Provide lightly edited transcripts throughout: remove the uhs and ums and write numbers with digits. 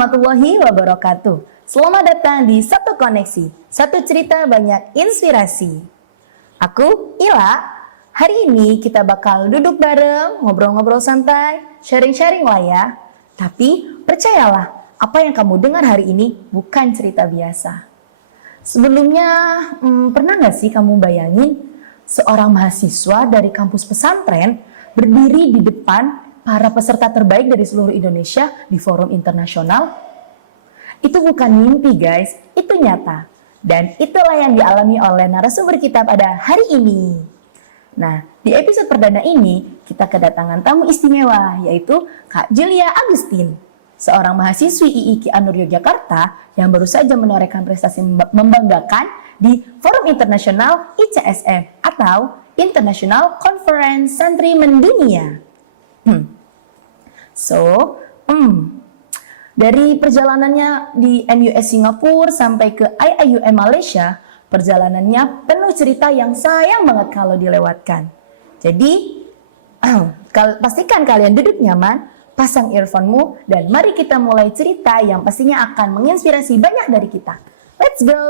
warahmatullahi wabarakatuh. Selamat datang di Satu Koneksi, satu cerita banyak inspirasi. Aku Ila. Hari ini kita bakal duduk bareng, ngobrol-ngobrol santai, sharing-sharing lah ya. Tapi percayalah, apa yang kamu dengar hari ini bukan cerita biasa. Sebelumnya, pernah gak sih kamu bayangin seorang mahasiswa dari kampus pesantren berdiri di depan para peserta terbaik dari seluruh Indonesia di forum internasional? Itu bukan mimpi guys, itu nyata. Dan itulah yang dialami oleh narasumber kita pada hari ini. Nah, di episode perdana ini kita kedatangan tamu istimewa, yaitu Kak Julia Agustin, seorang mahasiswi IIKI Anur Yogyakarta yang baru saja menorehkan prestasi membanggakan di forum internasional ICSM atau International Conference Santri Mendunia. Dari perjalanannya di NUS Singapura sampai ke IIUM Malaysia, perjalanannya penuh cerita yang sayang banget kalau dilewatkan. Jadi, pastikan kalian duduk nyaman, pasang earphone-mu, dan mari kita mulai cerita yang pastinya akan menginspirasi banyak dari kita. Let's go!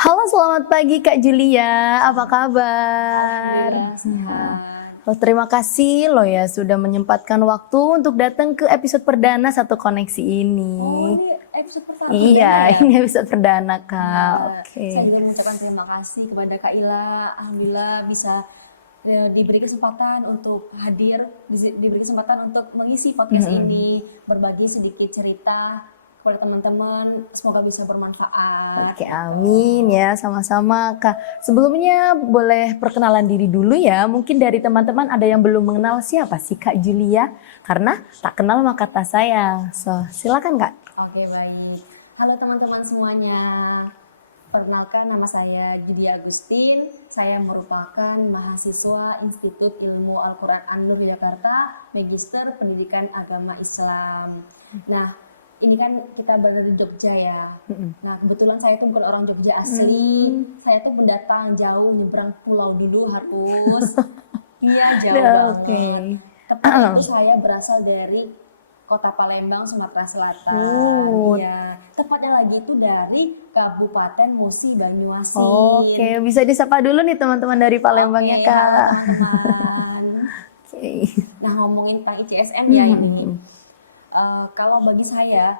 Halo, selamat pagi Kak Julia, apa kabar? Oh, terima kasih loh ya sudah menyempatkan waktu untuk datang ke episode perdana Satu Koneksi ini. Oh, ini episode pertama. Iya, ya? ini episode perdana Kak. Nah, Oke. Saya juga mengucapkan terima kasih kepada Kak Ila. Alhamdulillah bisa diberi kesempatan untuk hadir, diberi kesempatan untuk mengisi podcast ini, berbagi sedikit cerita kepada teman-teman, semoga bisa bermanfaat. Oke, amin ya, sama-sama Kak. Sebelumnya boleh perkenalan diri dulu ya. Mungkin dari teman-teman ada yang belum mengenal siapa sih Kak Julia, karena tak kenal maka tak sayang. So, silakan Kak. Oke, baik. Halo teman-teman semuanya. Perkenalkan, nama saya Julia Agustin. Saya merupakan mahasiswa Institut Ilmu Al-Quran Anur Yogyakarta, Magister Pendidikan Agama Islam. Nah, ini kan kita berada di Jogja ya. Nah, kebetulan saya tuh bukan orang Jogja asli. Saya tuh pendatang jauh, nyebrang pulau dulu harus. Iya, jauh banget. Okay. Tepat itu saya berasal dari Kota Palembang, Sumatera Selatan. Iya, tepatnya lagi itu dari Kabupaten Musi Banyuasin. Oke, bisa disapa dulu nih teman-teman dari Palembangnya Kak. Teman-teman. Oke. Nah, ngomongin tentang ICSM ya ini. Kalau bagi saya,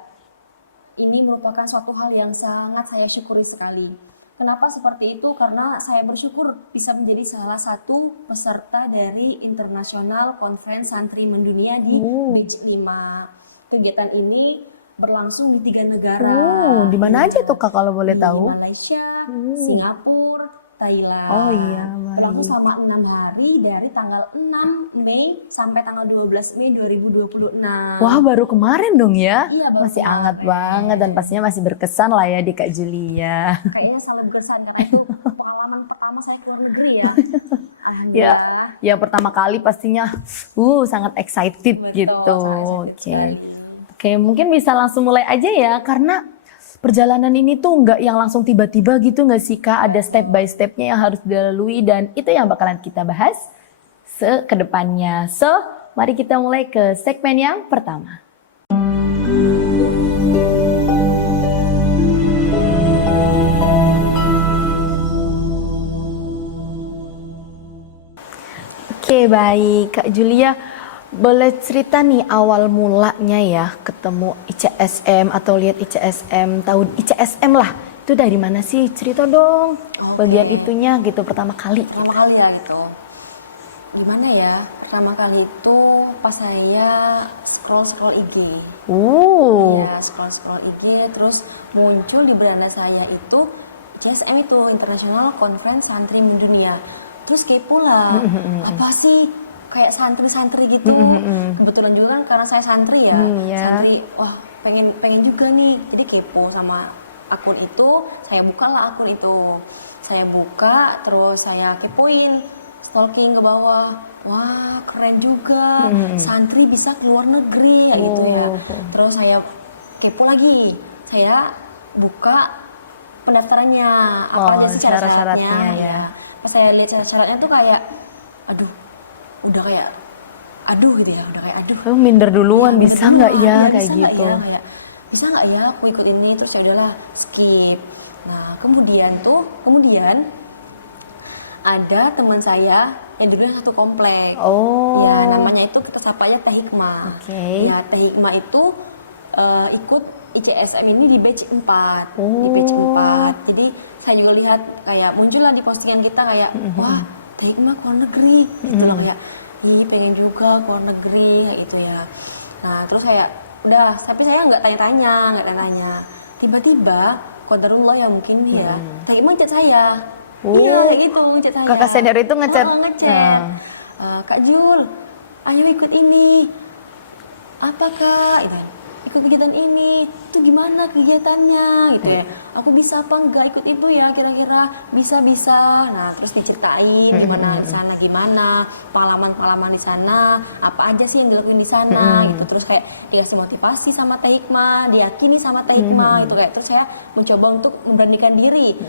ini merupakan suatu hal yang sangat saya syukuri sekali. Kenapa seperti itu? Karena saya bersyukur bisa menjadi salah satu peserta dari International Conference Santri Mendunia di Beijing 5. Kegiatan ini berlangsung di 3 negara. Di mana aja tuh Kak kalau boleh tahu? Di Malaysia, Singapura, Thailand. Oh iya, Berlangsung selama 6 hari dari tanggal 6 Mei sampai tanggal 12 Mei 2026. Wah, baru kemarin dong ya? Iya, baru masih kemarin. hangat banget dan pastinya masih berkesan lah ya di Kak Julia. Kayaknya sangat berkesan karena itu pengalaman pertama saya keluar negeri ya. Ya, Alhamdulillah. ya pertama kali pastinya sangat excited. Betul, gitu. sangat Oke. excited Oke, mungkin bisa langsung mulai aja ya karena perjalanan ini tuh nggak yang langsung tiba-tiba gitu nggak sih Kak? Ada step by stepnya yang harus dilalui dan itu yang bakalan kita bahas ke depannya. So, mari kita mulai ke segmen yang pertama. Oke, baik Kak Julia. Boleh cerita nih awal mulanya ya ketemu ICSM atau lihat ICSM, tahu ICSM lah. Itu dari mana sih? Cerita dong. Bagian itunya gitu pertama kali. Pertama kali ya gitu. Gimana ya? Pertama kali itu pas saya scroll IG. Ya, scroll IG terus muncul di beranda saya itu ICSM itu International Conference Santri Mendunia. Terus kepo lah. Apa sih? Kayak santri-santri gitu. Kebetulan juga kan karena saya santri ya. Santri, wah pengen juga nih. Jadi kepo sama akun itu, saya bukalah akun itu. Saya buka, terus saya kepoin, stalking ke bawah. Wah, keren juga. Santri bisa keluar negeri ya gitu ya. Terus saya kepo lagi. Saya buka pendaftarannya, apa Oh, aja sih syarat-syaratnya syarat-syaratnya ya. Pas saya lihat syarat-syaratnya tuh kayak, aduh, udah kayak, aduh gitu ya, udah kayak aduh. Oh, minder duluan, Iya, bisa bener nggak banget. ya Iya, kayak bisa nggak gitu. ya? Kayak, bisa nggak ya aku ikut ini, terus ya udahlah skip. Nah kemudian ada teman saya yang dulunya satu komplek. Oh. Ya namanya itu kita sapanya Teh Hikmah. Oke. Ya Teh Hikmah itu ikut ICSM ini di batch 4. Di Oh. batch 4. Jadi saya juga lihat kayak muncullah di postingan kita kayak wah Teh Hikmah keluar negeri. Gitu loh kayak ih pengen juga keluar negeri kayak gitu ya. Nah terus kayak udah, tapi saya nggak tanya-tanya. Tiba-tiba qadarullah ya mungkin ya Teh Hikmah chat saya. Oh. Iya kayak gitu ngechat saya. Kakak senior itu ngechat? Oh, ngechat. Kak Jul, ayo ikut ini. Apa kak? Gitu. Ikut kegiatan ini. Itu gimana kegiatannya? Gitu ya. Aku bisa apa enggak ikut itu ya? Kira-kira bisa. Nah terus diceritain gimana di sana, gimana pengalaman di sana, apa aja sih yang dilakuin di sana. Gitu. Terus kayak dikasih motivasi sama Teh Hikmah, diyakini sama Teh Hikmah. Gitu kayak. Terus saya mencoba untuk memberanikan diri.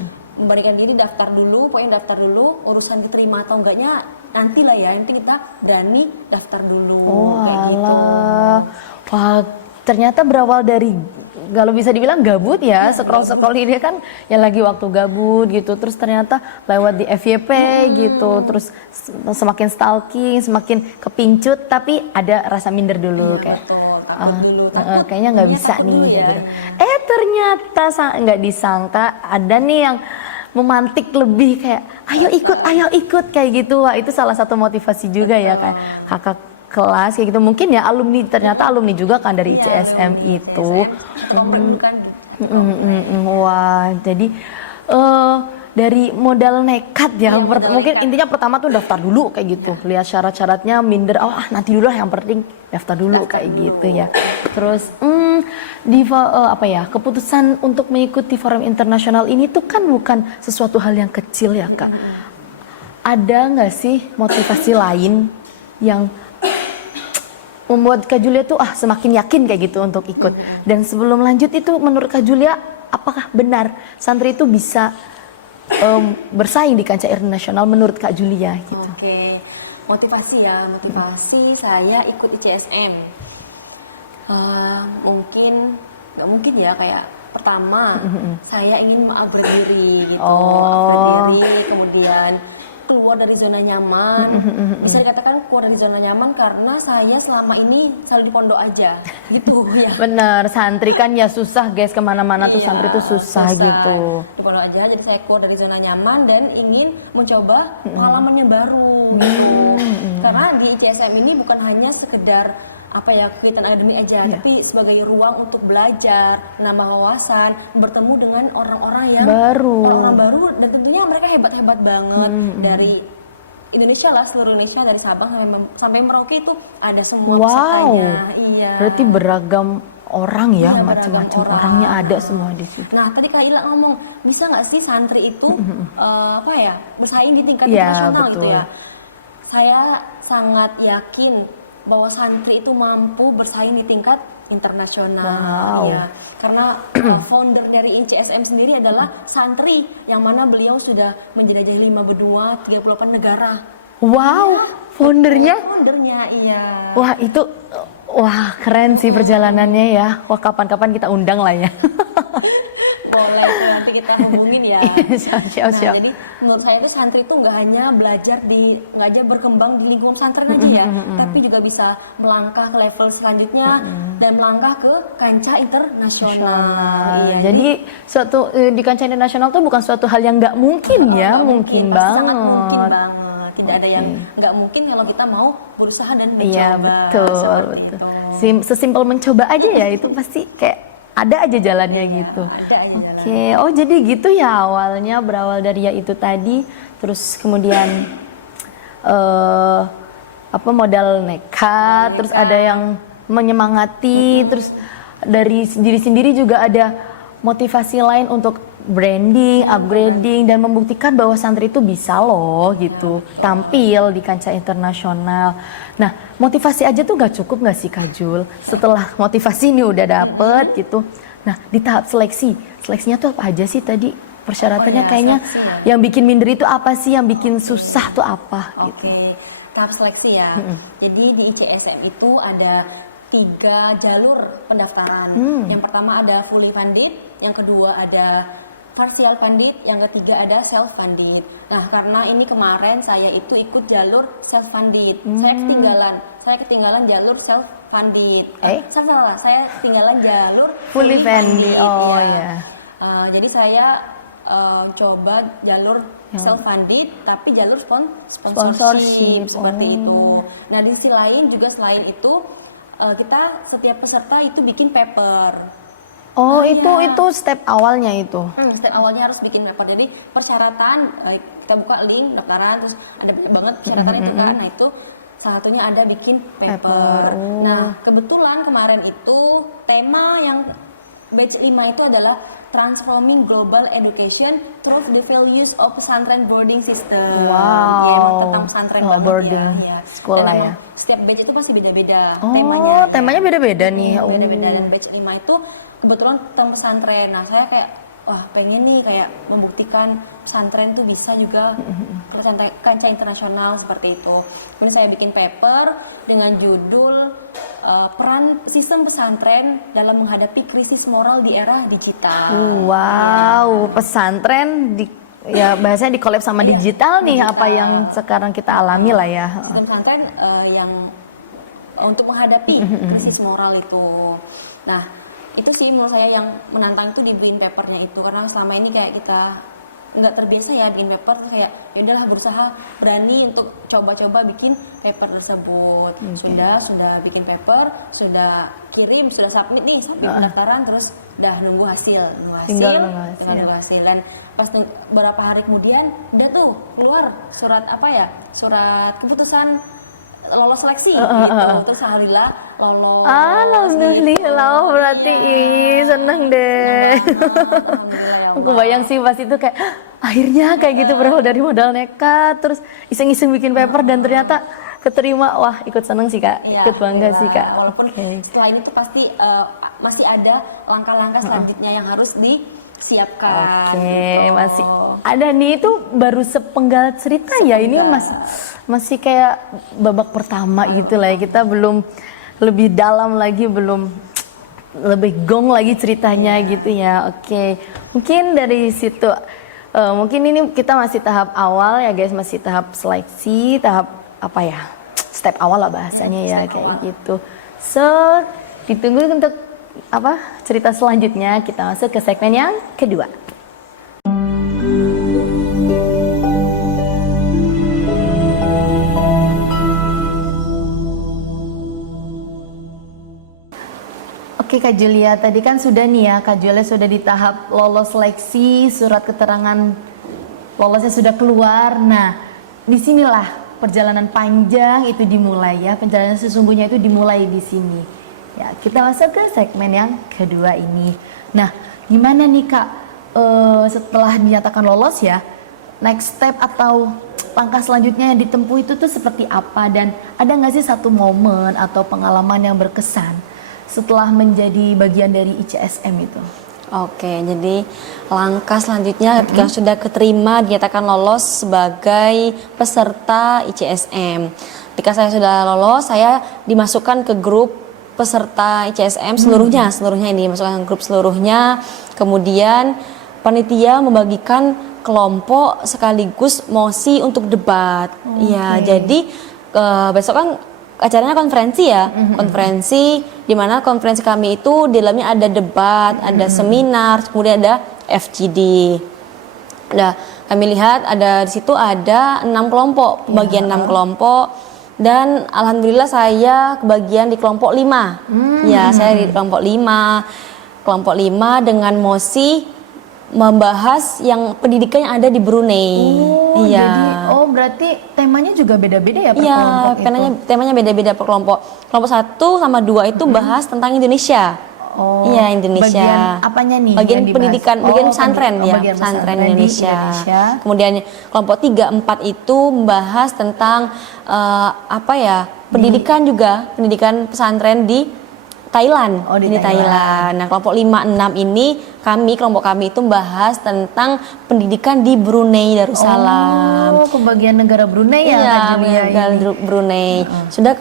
Daftar dulu, pokoknya daftar dulu, urusan diterima atau enggaknya nanti lah ya, nanti kita berani daftar dulu. Oh, kayak gitu. alah. Wah, ternyata berawal dari kalau bisa dibilang gabut ya, scroll ini kan ya lagi waktu gabut gitu, terus ternyata lewat di FYP gitu, terus semakin stalking, semakin kepincut, tapi ada rasa minder dulu Iya, kayak betul, takut dulu, takut, kayaknya nggak iya, bisa takut nih dulu kayak ya. gitu. Ternyata nggak disangka ada nih yang memantik lebih kayak ayo ikut kayak gitu. Wah, itu salah satu motivasi juga ya kayak kakak kelas kayak gitu, mungkin ya ternyata alumni juga kan dari Iya, ICSM alumni itu. ICSM, komplek bukan gitu. Wah, jadi dari modal nekat ya, Iya, modal mungkin nekat. intinya pertama tuh daftar dulu kayak gitu, lihat syarat-syaratnya, minder, nanti dulu lah, yang penting daftar dulu kayak gitu ya. Terus keputusan untuk mengikuti forum internasional ini tuh kan bukan sesuatu hal yang kecil ya Kak. Ada nggak sih motivasi lain yang membuat Kak Julia tuh semakin yakin kayak gitu untuk ikut? Dan sebelum lanjut itu, menurut Kak Julia, apakah benar santri itu bisa bersaing di kancah internasional menurut Kak Julia gitu? Oke, motivasi saya ikut ICSM. Nggak mungkin ya, kayak pertama saya ingin mengupgrade diri gitu, upgrade diri, kemudian keluar dari zona nyaman. Bisa dikatakan keluar dari zona nyaman karena saya selama ini selalu di pondok aja gitu ya. Bener, santri kan ya susah guys, kemana-mana tuh Iya, santri tuh susah gitu. Di pondok aja, jadi saya keluar dari zona nyaman dan ingin mencoba pengalaman yang baru gitu. Karena di ICSM ini bukan hanya sekedar kegiatan akademik aja, tapi sebagai ruang untuk belajar, menambah wawasan, bertemu dengan orang-orang yang orang baru, dan tentunya mereka hebat-hebat banget dari Indonesia lah, seluruh Indonesia, dari Sabang sampai Merauke itu ada semua pesertanya. Iya. Berarti beragam orang ya, Iya, macam-macam beragam orangnya ada semua di situ. Nah, tadi Kak Ila ngomong, bisa nggak sih santri itu bersaing di tingkat Iya, internasional gitu betul. ya? Saya sangat yakin bahwa santri itu mampu bersaing di tingkat internasional. Wow. Iya, karena founder dari ICSM sendiri adalah santri, yang mana beliau sudah menjelajahi 5 benua, 38 negara. Wow, foundernya? Foundernya, iya. Wah, itu keren sih perjalanannya ya. Wah, kapan-kapan kita undang lah ya. Boleh, nanti kita hubungin ya. Siap. Nah, jadi menurut saya itu santri itu nggak hanya nggak aja berkembang di lingkungan pesantren aja ya, tapi juga bisa melangkah ke level selanjutnya dan melangkah ke kancah internasional. Iya, Jadi suatu di kancah internasional tuh bukan suatu hal yang nggak mungkin ya, mungkin pasti banget. sangat mungkin banget. Tidak ada yang nggak mungkin kalau kita mau berusaha dan mencoba. Iya, betul. Seperti itu. Sesimpel mencoba aja ya, itu pasti kayak ada aja jalannya gitu. Ada aja jalan. Oke, jadi gitu ya awalnya, berawal dari ya itu tadi, terus kemudian modal nekat, terus ada yang menyemangati, terus dari diri sendiri juga ada motivasi lain untuk branding, upgrading, dan membuktikan bahwa santri itu bisa loh gitu, tampil di kancah internasional. Nah, motivasi aja tuh gak cukup gak sih Kak Jul? Setelah motivasi ini udah dapet gitu, nah di tahap seleksinya tuh apa aja sih tadi? persyaratannya Oh ya, kayaknya seleksi ya. yang bikin minder itu apa sih, yang bikin susah tuh apa gitu. Oke, tahap seleksi ya. Jadi di ICSM itu ada 3 jalur pendaftaran. Yang pertama ada fully funded, yang kedua ada partial funded, yang ketiga ada self funded. Nah, karena ini kemarin saya itu ikut jalur self funded. Saya ketinggalan jalur self funded. Saya ketinggalan jalur Fully funded. Oh ya. Jadi saya coba jalur self funded tapi jalur sponsorship seperti itu. Nah, di sisi lain juga selain itu kita setiap peserta itu bikin paper. Oh, itu step awalnya itu. Step awalnya harus bikin paper. Jadi persyaratan kita buka link daftaran, terus ada banyak banget persyaratan itu kan. Nah, itu salah satunya ada bikin paper. Nah, kebetulan kemarin itu tema yang batch 5 itu adalah Transforming Global Education Through the Values of Pesantren Boarding System. Wow. Ya, emang tentang pesantren banget boarding ya. sekolah Dan ya. emang setiap batch itu pasti beda-beda Oh, temanya beda-beda nih. Beda-beda. Dan batch 5 itu kebetulan tentang pesantren. Nah, saya kayak wah, pengen nih kayak membuktikan pesantren tuh bisa juga ke kancah internasional seperti itu. Kemudian saya bikin paper dengan judul peran sistem pesantren dalam menghadapi krisis moral di era digital. Wow, pesantren ya bahasanya di-collab sama digital nih, digital. apa yang sekarang kita alami lah ya. Sistem pesantren yang untuk menghadapi krisis moral itu. Nah, itu sih menurut saya yang menantang itu di bikin papernya itu, karena selama ini kayak kita nggak terbiasa ya bikin paper, kayak ya udahlah berusaha berani untuk coba-coba bikin paper tersebut. Sudah bikin paper, sudah kirim, sudah submit pendaftaran, terus udah nunggu hasil. Tinggal nunggu hasil. Dan pas beberapa hari kemudian udah tuh keluar surat keputusan lolos seleksi gitu. Terus alhamdulillah lolos. Alhamdulillah, berarti seneng deh. Aku bayang sih pas itu kayak akhirnya kayak gitu, berawal dari modal nekat terus iseng-iseng bikin paper dan ternyata keterima. Wah, ikut seneng sih Kak, ikut bangga sih Kak. Walaupun setelah ini tuh pasti masih ada langkah-langkah selanjutnya yang harus disiapkan. Masih ada nih, itu baru sepenggal cerita ya. Ini masih kayak babak pertama gitu lah ya. Kita belum lebih dalam lagi, belum lebih gong lagi ceritanya gitu ya. Mungkin dari situ mungkin ini kita masih tahap awal ya guys, masih tahap seleksi, tahap step awal lah bahasanya ya, kayak gitu. So, ditunggu untuk cerita selanjutnya. Kita masuk ke segmen yang kedua. Oke Kak Julia, tadi kan sudah nih ya, Kak Julia sudah di tahap lolos seleksi, surat keterangan lolosnya sudah keluar. Nah, disinilah perjalanan panjang itu dimulai ya, perjalanan sesungguhnya itu dimulai di sini. Ya, kita masuk ke segmen yang kedua ini. Nah, gimana nih Kak, setelah dinyatakan lolos ya, next step atau langkah selanjutnya yang ditempuh itu tuh seperti apa, dan ada nggak sih satu momen atau pengalaman yang berkesan setelah menjadi bagian dari ICSM itu? Oke, jadi langkah selanjutnya ketika sudah keterima dinyatakan lolos sebagai peserta ICSM. Ketika saya sudah lolos, saya dimasukkan ke grup peserta ICSM seluruhnya ini dimasukkan ke grup seluruhnya. Kemudian panitia membagikan kelompok sekaligus mosi untuk debat. Ya, jadi besok kan acaranya konferensi ya, konferensi di mana konferensi kami itu di dalamnya ada debat, ada seminar, kemudian ada FGD. Nah, kami lihat ada di situ ada 6 kelompok, pembagian 6 kelompok, dan alhamdulillah saya kebagian di kelompok 5. Ya, saya di kelompok 5. Kelompok 5 dengan mosi membahas yang pendidikan yang ada di Brunei. Jadi berarti temanya juga beda-beda ya per kelompok itu? Temanya beda-beda per kelompok. Kelompok 1 sama 2 itu bahas tentang Indonesia. Iya, Indonesia. Bagian apanya nih? Bagian pendidikan, bagian pesantren ya, bagian pesantren Indonesia. Indonesia. Kemudian kelompok 3, 4 itu membahas tentang pendidikan juga, pendidikan pesantren di Thailand. Oh, di Ini Thailand. Thailand. Nah, kelompok 5, 6 ini kelompok kami itu membahas tentang pendidikan di Brunei Darussalam. Oh, kebagian negara Brunei ya? Iya, Kak Julia ini. Brunei. Sudah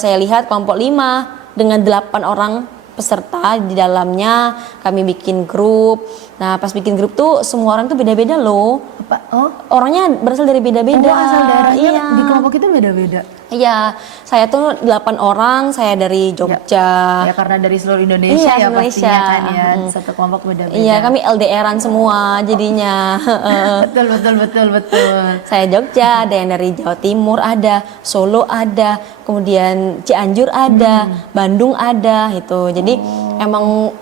saya lihat kelompok 5 dengan 8 orang peserta di dalamnya. Kami bikin grup. Nah, pas bikin grup tuh semua orang tuh beda-beda loh. Apa? Oh, Orangnya berasal dari beda-beda. oh, asal daerahnya Iya. di kelompok itu beda-beda. Iya, saya tuh 8 orang, saya dari Jogja. Ya karena dari seluruh Indonesia Iya, ya pastinya Indonesia. kan ya. Satu kelompok beda-beda. Iya, kami LDRan semua jadinya. Betul, betul, betul, betul. Saya Jogja, ada yang dari Jawa Timur ada, Solo ada, kemudian Cianjur ada, Bandung ada gitu. Jadi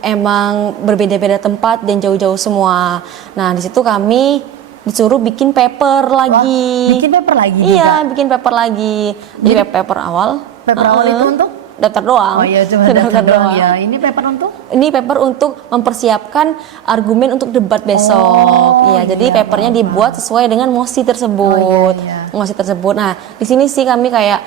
emang berbeda-beda tempat dan jauh-jauh semua. Nah, di situ kami disuruh bikin paper lagi. Bikin paper lagi juga? Iya, bikin paper lagi. Jadi paper awal. Paper awal itu untuk? Daftar doang. Oh iya, cuma daftar doang ya. Ini paper untuk? Ini paper untuk mempersiapkan argumen untuk debat besok. Iya, jadi papernya dibuat sesuai dengan mosi tersebut. Oh, iya. Mosi tersebut. Nah, di sini sih kami kayak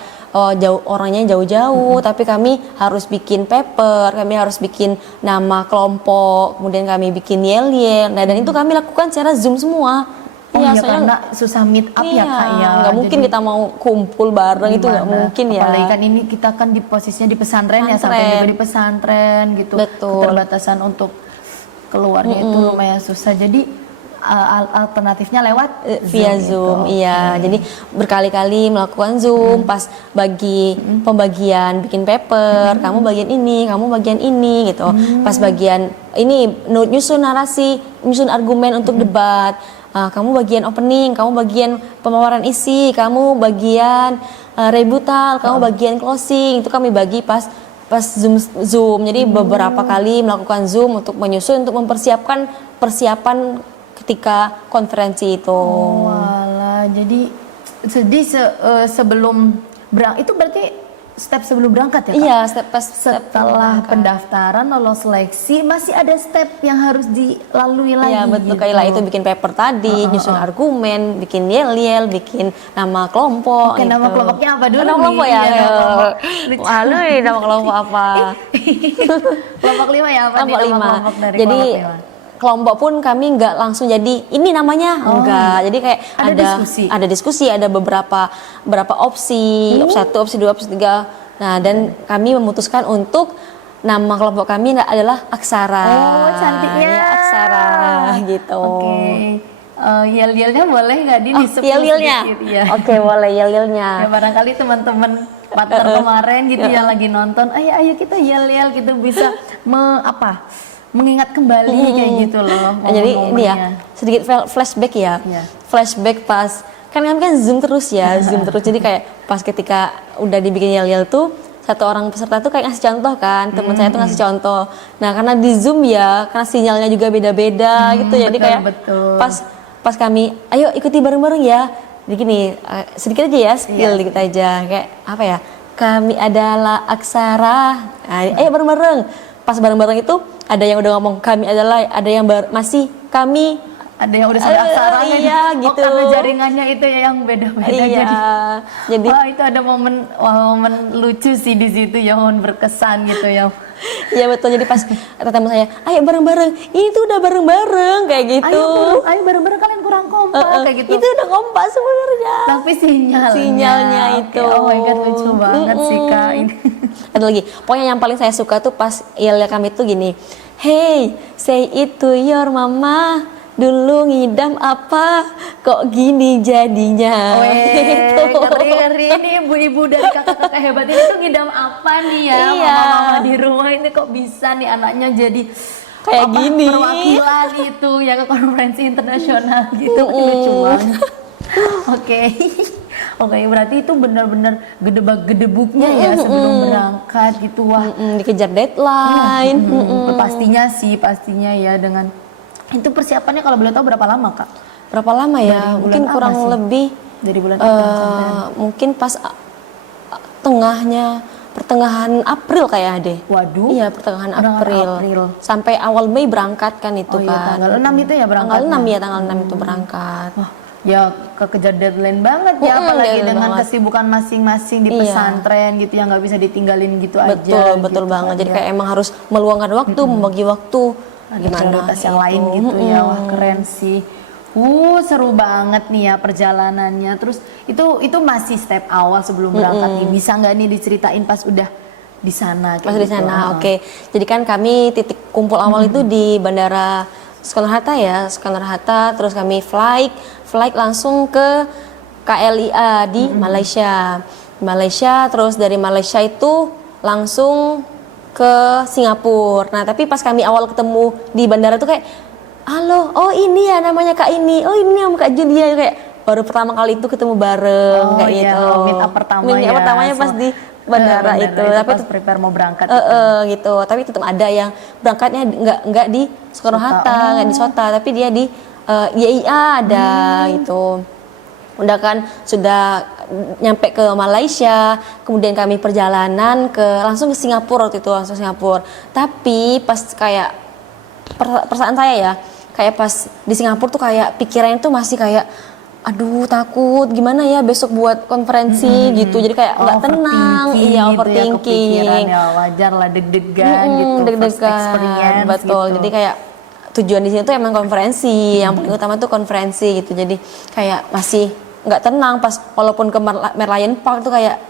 orangnya jauh-jauh, tapi kami harus bikin paper, kami harus bikin nama kelompok, kemudian kami bikin yel-yel. Nah, dan itu kami lakukan secara Zoom semua. Oh iya, soalnya karena susah meet up ya Kak ya. nggak mungkin Jadi kita mau kumpul bareng, itu nggak gimana? mungkin ya. Apalagi kan ini kita kan di posisinya di pesantren ya, sampai Pesantren. juga di pesantren gitu. Betul. Keterbatasan untuk keluarnya itu lumayan susah. Jadi alternatifnya lewat Via gitu. Zoom, iya. Jadi berkali-kali melakukan Zoom, pas bagi pembagian bikin paper, kamu bagian ini, kamu bagian ini gitu. Pas bagian ini nyusun narasi, nyusun argumen untuk debat. Kamu bagian opening, kamu bagian pemaparan isi, kamu bagian rebuttal, kamu bagian closing. Itu kami bagi pas Zoom. Jadi beberapa kali melakukan Zoom untuk menyusun, untuk mempersiapkan persiapan ketika konferensi itu. Walah, jadi sebelum itu berarti step sebelum berangkat ya Kak? Iya, Setelah pendaftaran, lolos seleksi, masih ada step yang harus dilalui lagi. Iya, betul. gitu. Kayak itu bikin paper tadi, nyusun argumen, bikin yel-yel, bikin nama kelompok. Oke, gitu. nama kelompoknya apa dulu Nama nih? kelompok ya? Iya, nama kelompok. Halo, nama kelompok apa? Kelompok 5 ya apa nih Kelompok nama 5. kelompok dari Jadi kelompok 5? kelompok pun kami nggak langsung jadi ini namanya, enggak. Jadi kayak Ada diskusi? ada beberapa opsi, opsi 1, opsi 2, opsi 3. Nah, dan kami memutuskan untuk nama kelompok kami adalah Aksara. Oh, cantiknya. Ya, Aksara gitu. Oke. Yel-yelnya boleh nggak di Yel-yelnya. Ya. Oke, boleh yel-yelnya. Ya barangkali teman-teman partner kemarin gitu ya lagi nonton, ayo kita yel-yel gitu bisa mengingat kembali kayak gitu loh. Nah, jadi ini ya momen-momennya. sedikit flashback ya. Iya. Flashback pas kami kan Zoom terus ya, Zoom terus. Jadi kayak pas ketika udah dibikin yel-yel tuh satu orang peserta tuh kayak ngasih contoh kan, teman saya tuh ngasih contoh. Nah, karena di Zoom ya, karena sinyalnya juga beda-beda gitu. Jadi betul, kayak betul. pas kami ayo ikuti bareng-bareng ya. Jadi gini, sedikit aja ya, spill dikit aja. Kayak apa ya? Kami adalah Aksara. Nah, ayo bareng-bareng. Pas bareng-bareng itu ada yang udah ngomong kami adalah, ada yang masih kami. Ada yang udah sampai aksara kan? Iya, gitu. Oh, karena jaringannya itu ya yang beda-beda. Iya. Jadi wah, itu ada momen lucu sih di situ ya, momen berkesan gitu ya. iya betul. Jadi pas kata teman saya, ayo bareng-bareng. Ini tuh udah bareng-bareng kayak gitu. Ayo bareng-bareng, kalian kurang kompak kayak gitu. Itu udah kompak sebenarnya. Tapi sinyalnya itu. Oke. Oh my god, lucu banget sih Kak ini. Ada lagi. Pokoknya yang paling saya suka tuh pas yel kami tuh gini. Hey, say it to your mama. Dulu ngidam apa, kok gini jadinya. Weh, Gitu. ngeri ini ibu-ibu dari kakak-kakak hebat ini tuh ngidam apa nih ya? Iya. Mama-mama di rumah ini kok bisa nih anaknya jadi Kayak gini. perwakilan itu ya ke konferensi internasional gitu. Lucu banget. Oke. Oke, berarti itu benar-benar gedebak-gedebuknya ya sebelum berangkat gitu. Wah, Dikejar deadline. pastinya ya dengan itu persiapannya kalau boleh tahu berapa lama Kak? Berapa lama ya? Dari bulan Mungkin apa kurang sih? lebih Dari bulan apa sampai? mungkin pas pertengahan April kayak deh. Waduh. Iya, pertengahan April. April. Sampai awal Mei berangkat kan itu Oh iya, kan. tanggal 6 itu ya berangkat. Tanggal 6 ya, tanggal 6 itu berangkat. Wah, Ya kekejar deadline banget ya, apalagi deadline dengan banget. kesibukan masing-masing di Iya. pesantren gitu yang nggak bisa ditinggalin gitu aja. Betul gitu banget. kan Jadi ya. kayak emang harus meluangkan waktu, membagi waktu. Ada Gimana prioritas yang gitu. lain gitu ya. Wah, keren sih. Seru banget nih ya perjalanannya. Terus itu masih step awal sebelum berangkat nih. Bisa nggak nih diceritain pas udah di sana kayak Pas di gitu? sana, oke. Jadi kan kami titik kumpul awal itu di Bandara Soekarno-Hatta ya, Soekarno-Hatta. Terus kami flight langsung ke KLIA di Malaysia. Terus dari Malaysia itu langsung ke Singapura. Nah, tapi pas kami awal ketemu di bandara tuh kayak, halo, oh ini ya namanya Kak ini, oh ini nama Kak Julia, kayak baru pertama kali itu ketemu bareng kayak iya, gitu. meet up pertama Meet up ya. pertamanya pas di bandara itu. Tapi pas prepare mau berangkat. gitu. Tapi tetap ada yang berangkatnya nggak di Soekarno Hatta, nggak di SOTA, tapi dia di YIA ada gitu. Udah kan sudah nyampe ke Malaysia, kemudian kami perjalanan langsung ke Singapura waktu itu, langsung Singapura. Tapi pas kayak perasaan saya ya, kayak pas di Singapura tuh kayak pikirannya tuh masih kayak aduh takut gimana ya besok buat konferensi gitu, jadi kayak nggak tenang, iya overthinking, ya wajar lah deg-degan gitu, first experience betul, gitu. jadi kayak tujuan di sini tuh emang konferensi, yang paling utama tuh konferensi gitu, jadi kayak masih nggak tenang pas walaupun ke Merlion Park tuh kayak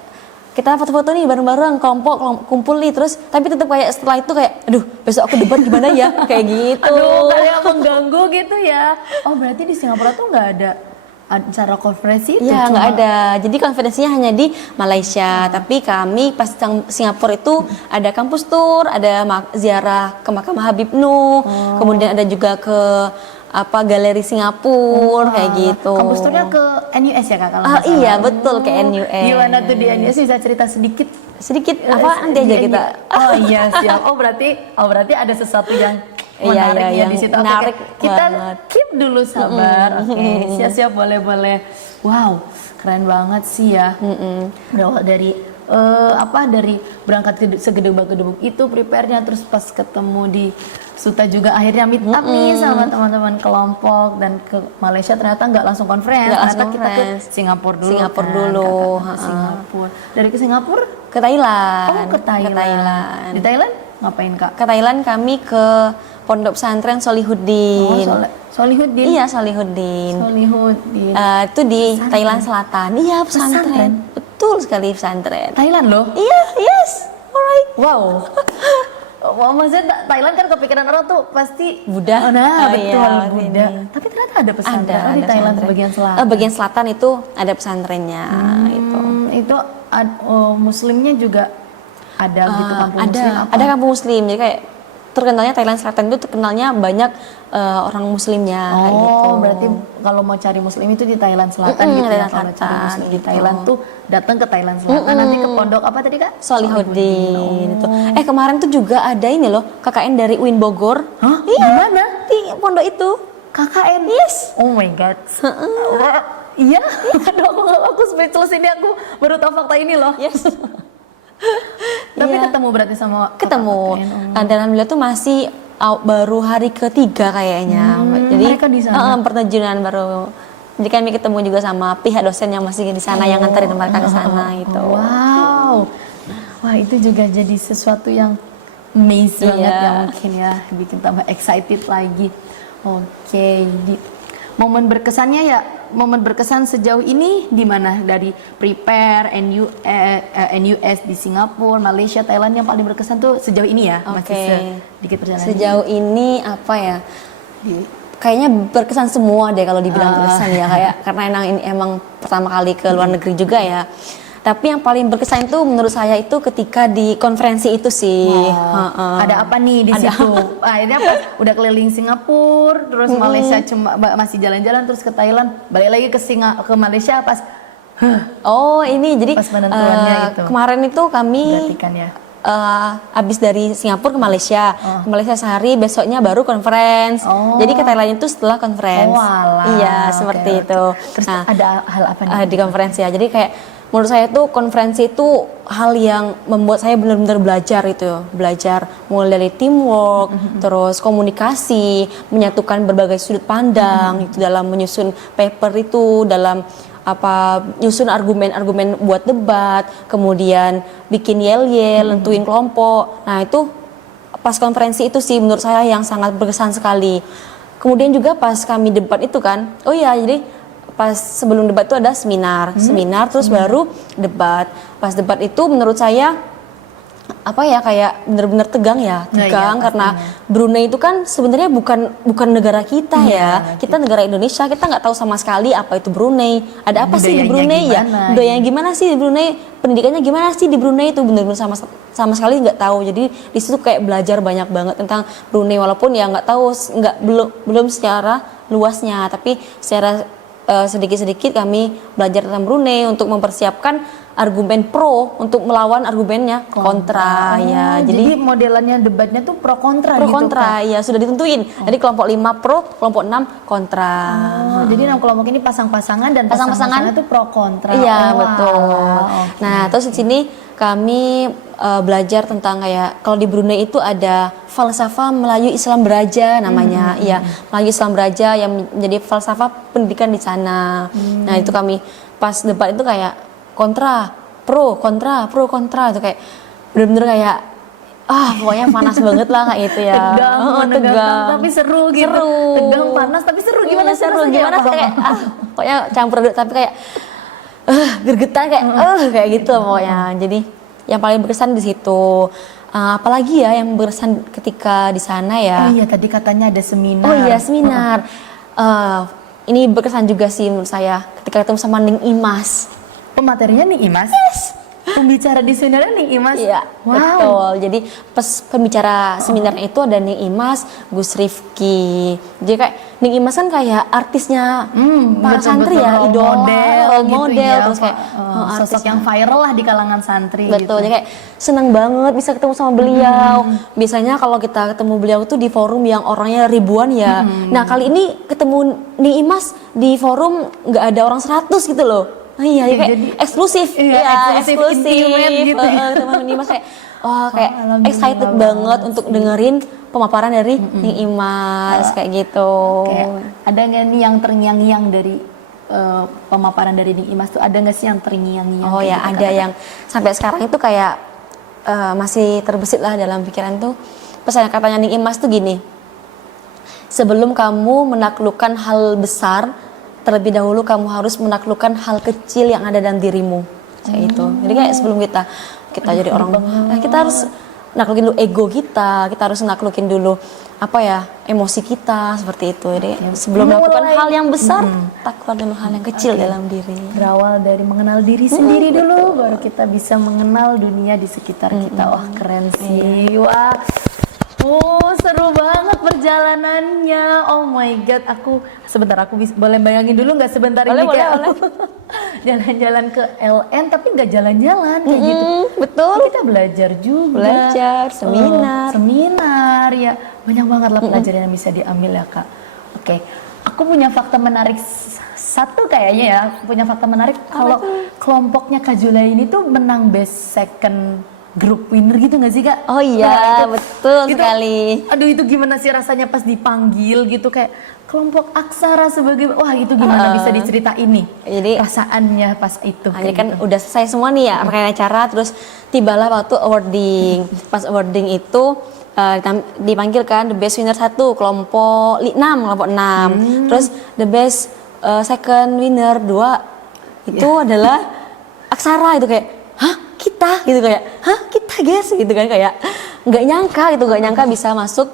kita foto-foto nih bareng-bareng kelompok kumpul nih, terus tapi tetap kayak setelah itu kayak aduh besok aku debat gimana ya kayak gitu. Aduh kayak mengganggu gitu ya. Oh berarti di Singapura tuh nggak ada acara konferensi itu? Ya nggak ada, jadi konferensinya hanya di Malaysia. Tapi kami pas Singapura itu ada kampus tour, ada ziarah ke makam Habib Nuh, kemudian ada juga ke galeri Singapura kayak gitu. Kampus tournya ke NUS ya Kak kalau nggak salah? Iya betul, ke NUS. Gimana tuh di NUS, bisa cerita sedikit? Apa nanti aja kita. Oh iya siap. Oh berarti ada sesuatu yang menarik ya yang di situ. menarik kita banget. keep dulu sabar. Oke, siap-siap boleh. Wow, keren banget sih ya. Berawal dari dari berangkat ke segedebak-gedebuk itu prepare-nya, terus pas ketemu di Suta juga akhirnya meet up nih sama teman-teman kelompok, dan ke Malaysia ternyata nggak langsung conference, ternyata kita ke Singapura dulu. Singapura dulu. Ke Singapura. Dari ke Singapura Ke Thailand. Oh, ke Thailand. Di Thailand ngapain Kak? Ke Thailand kami ke Pondok Pesantren Solihuddin. Solihuddin. Iya, Solihuddin. Solihuddin. Itu di Thailand Selatan. Iya, pesantren. Betul sekali, pesantren. Thailand loh? Iya, yes. Alright. Wow. Wah, maksudnya Thailand kan kepikiran orang tuh pasti Buddha. Nah, Oh, betul, iya, Buddha. ini. Tapi ternyata ada pesantren Ada di Thailand pesantren. bagian selatan. Bagian selatan itu ada pesantrennya gitu. Itu muslimnya juga ada gitu, kampung muslim apa? Ada kampung muslim, jadi kayak terkenalnya Thailand Selatan itu terkenalnya banyak orang muslimnya kayak gitu. Berarti kalau mau cari muslim itu di Thailand Selatan gitu ya. Thailand Kalau cari Selatan, muslim di gitu. Thailand tuh datang ke Thailand Selatan, nanti ke pondok apa tadi Kak? Solihuddin itu. Kemarin tuh juga ada ini loh, KKN dari UIN Bogor. Hah? Iya, Gimana? di pondok itu. KKN? Yes. Oh my god. Iya? Aduh, aku speechless ini, aku baru tahu fakta ini loh. Yes. Tapi Iya. ketemu berarti sama Ketemu. KKN. Dan alhamdulillah tuh masih baru hari ketiga kayaknya. Jadi mereka di sana? Perterjunan baru. Jadi kami ketemu juga sama pihak dosen yang masih di sana yang nganterin mereka ke sana gitu. Wow. Wah, itu juga jadi sesuatu yang amazing banget Iya. ya, mungkin ya, bikin tambah excited lagi. Oke, momen berkesannya ya, momen berkesan sejauh ini di mana, dari prepare NUS di Singapura, Malaysia, Thailand, yang paling berkesan tuh sejauh ini ya? Masih sedikit perjalanan. Sejauh ini apa ya? Kayaknya berkesan semua deh kalau dibilang berkesan ya, kayak karena ini emang pertama kali ke luar negeri juga ya. Tapi yang paling berkesan itu menurut saya itu ketika di konferensi itu sih. Ada apa nih di situ? Akhirnya pas udah keliling Singapura, terus Malaysia cuma masih jalan-jalan, terus ke Thailand, balik lagi ke Malaysia pas Oh ini jadi pas penentuannya itu. kemarin itu kami Berarti kan ya. habis dari Singapura ke Malaysia, sehari, besoknya baru conference. Jadi ke Thailand itu setelah conference. Oh, alah. Iya seperti Oke. itu. Terus ada hal apa nih? Di conference ya, jadi kayak menurut saya tuh konferensi itu hal yang membuat saya benar-benar belajar itu, belajar mulai dari teamwork, terus komunikasi, menyatukan berbagai sudut pandang itu dalam menyusun paper itu, dalam nyusun argumen-argumen buat debat, kemudian bikin yel-yel, nentuin kelompok. Nah itu pas konferensi itu sih menurut saya yang sangat berkesan sekali. Kemudian juga pas kami debat itu kan, jadi pas sebelum debat itu ada seminar terus baru debat. Pas debat itu menurut saya kayak benar-benar tegang karena Brunei itu kan sebenarnya bukan negara kita kita negara Indonesia, kita nggak tahu sama sekali apa itu Brunei, ada apa sih di Brunei budayanya gimana sih di Brunei, pendidikannya gimana sih di Brunei, itu benar-benar sama sekali nggak tahu. Jadi di situ kayak belajar banyak banget tentang Brunei, walaupun ya nggak tahu belum secara luasnya, tapi secara sedikit-sedikit kami belajar tentang Brunei untuk mempersiapkan argumen pro untuk melawan argumennya kontra. Jadi modelannya debatnya tuh pro kontra gitu kan? Sudah ditentuin. Jadi kelompok 5 pro, kelompok 6 kontra. Jadi 6 kelompok ini pasang-pasangan dan pasang-pasangan itu pro kontra. Betul. Nah, terus di sini kami belajar tentang kayak kalau di Brunei itu ada falsafah Melayu Islam Beraja namanya. Melayu Islam Beraja yang menjadi falsafah pendidikan di sana. Nah, itu kami pas debat itu kayak kontra, pro, kontra itu kayak bener-bener kayak pokoknya panas banget lah kayak gitu ya. Tegang tapi seru gitu. Tegang panas tapi seru, gimana sih kayak pokoknya campur aduk tapi kayak gergetan kayak gitu pokoknya. Jadi yang paling berkesan di situ. Apalagi ya yang berkesan ketika di sana ya. Tadi katanya ada seminar. Seminar. Ini berkesan juga sih menurut saya ketika ketemu sama Ning Imas. Pematerinya Ning Imas? Pembicara di seminarnya Ning Imas? Iya, betul. Jadi pembicara seminarnya itu ada Ning Imas, Gus Rifki. Jadi kayak Ning Imas kan kayak artisnya para santri ya, role model terus kayak sosok yang viral lah di kalangan santri. Betul, jadi kayak senang banget bisa ketemu sama beliau. Biasanya kalau kita ketemu beliau tuh di forum yang orangnya ribuan ya. Nah kali ini ketemu Ning Imas di forum nggak ada orang 100 gitu loh. Kayak eksklusif, intimate gitu. Teman Ning Imas kayak excited banget untuk dengerin pemaparan dari Ning Imas kayak gitu. Ada nggak nih yang terngiang-ngiang dari pemaparan dari Ning Imas tuh, ada nggak sih yang terngiang-ngiang? Ada yang sampai sekarang itu kayak masih terbesit lah dalam pikiran tuh. Pesan katanya Ning Imas tuh gini, sebelum kamu menaklukkan hal besar, terlebih dahulu kamu harus menaklukkan hal kecil yang ada dalam dirimu. Kayak itu. Jadi kayak sebelum kita jadi orang, kita harus naklukin dulu ego kita harus naklukin dulu emosi kita seperti itu. Jadi sebelum melakukan hal yang besar, taklukkan dulu hal yang kecil dalam diri. Berawal dari mengenal diri sendiri dulu, baru kita bisa mengenal dunia di sekitar kita. Wah, keren sih. Wah. Seru banget perjalanannya. Oh my god, aku boleh bayangin dulu nggak sebentar ini kayak jalan-jalan ke LN tapi nggak jalan-jalan kayak gitu. Betul. Kita belajar juga. Belajar, seminar ya. Banyak banget lah pelajaran yang bisa diambil ya Kak. Oke, aku punya fakta menarik satu kayaknya ya. Aku punya fakta menarik kalau kelompoknya Kak Julai ini tuh menang best second group winner gitu nggak sih Kak? Oh iya, betul sekali. Aduh, itu gimana sih rasanya pas dipanggil gitu, kayak kelompok aksara sebagai, wah itu gimana bisa diceritain nih? Jadi perasaannya pas itu. Jadi kan udah selesai semua nih ya rangkaian acara, terus tibalah waktu awarding. Pas awarding itu dipanggil kan the best winner 1 kelompok 6. Terus the best second winner 2 itu adalah aksara. Itu kayak kita gitu, kayak kita guys gitu kan, kayak nggak nyangka bisa masuk